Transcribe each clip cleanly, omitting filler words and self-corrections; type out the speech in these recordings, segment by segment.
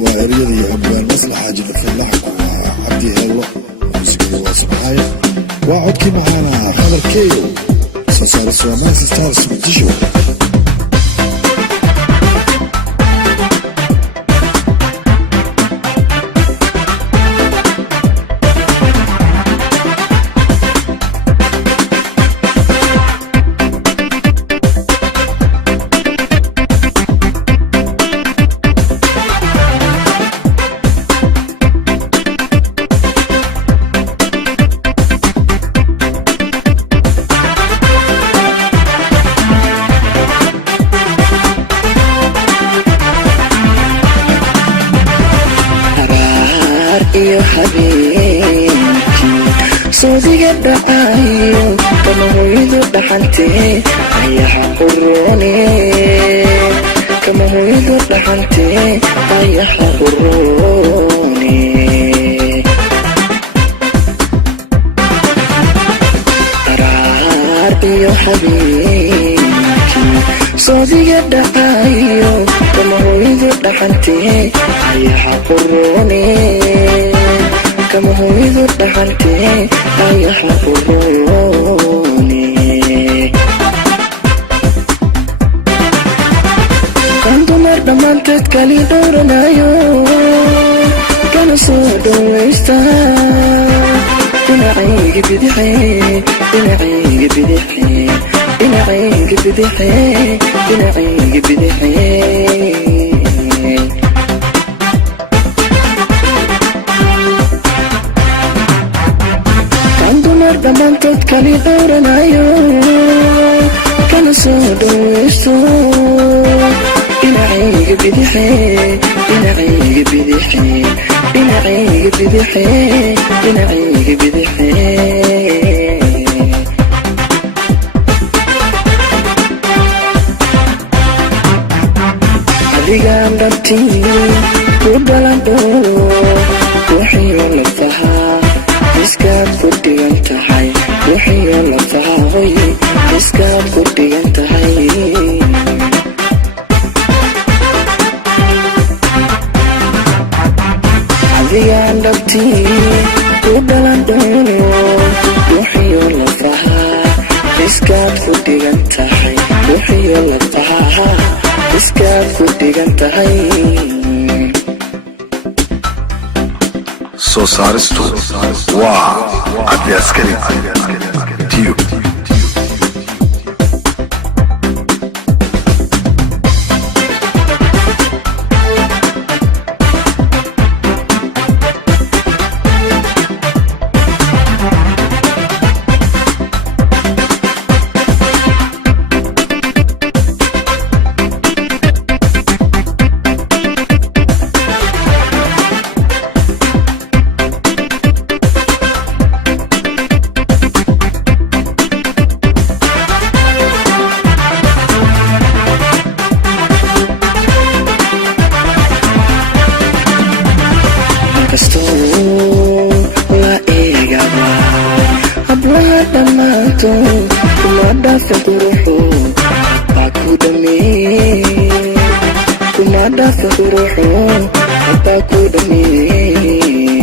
وأريد أبوان مصلحة جدا في اللحظة عبدي الله موسيقى واسمعايا وأقعد كي معانا هذا الكيو سأصار السوامان ستارس مدشو iyo habeenkii soodiga dhacayo kamahoydu dhaxantee ayaxa quroone kamahoydu dhaxantee ayaxa quroone qaraar iyo habeenkii soodiga dhacayo kamahoydu dhaxantee ayaxa quroone kamahoydu dhaxantee ayaxa quroone kan dumar dhammaanteed kali dhowranayo kana soo dhowaysta dhinacayga bidixe dhinacayga bidixe dhinacayga bidixe dhinacayga bidixe dhammaantood kali dhowranayo kana soo dhowaysto dhinacayga bidixe dhinacayga bidixe dhinacayga bidixe dhinacayga bidixe adigaan dhabtii ku dhalandho ruuxiyo lafahaa iskaad ku dhigan tahay ruuxiyo lafahahoy iskaad ku dhigan tahay adigaan dhabtii ku dhalandhoono ruuxiyo lafahaa iskaad ku dhigan tahay ruuxiyo lafahaha iskaad ku dhigan tahay soo saaristu waa cabdi askari tiyo kuma dhaafin quruxo baa ku dhameeye kuma dhaafin quruxo baa ku dhameeye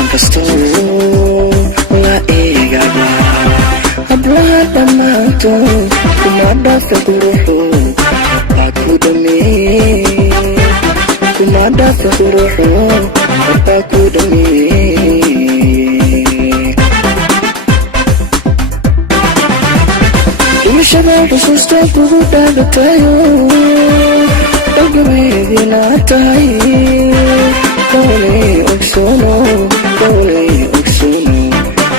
inkastoo la eegaba hablaha dhammaantood kuma dhaafin quruxo baa ku dhameeye kuma dhaafin quruxo baa ku dhameeye dimashada xusuusta kugu dhaadhatayo dhagabeediina tahay dooley ogsoono dooley ogsoono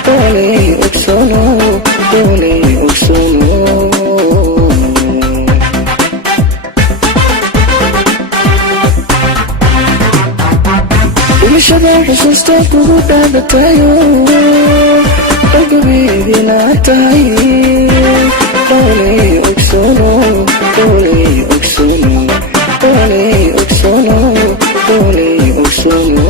dooley ogsoono dooley ogsoono dimashada xusuusta kugu dhaadhatayo dhagabeediina tahay dooley ogsoono dooley ogsoono dooley ogsoono dooley ogsoono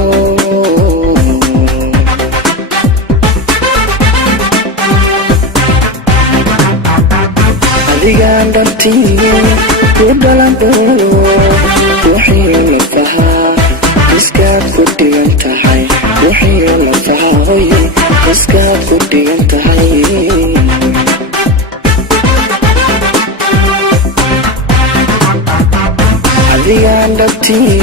adigaan dhabtii ودلان دولو روحي لفها مسكات كودي انتهي روحي لفها هوي مسكات كودي انتهي عذيان دبتي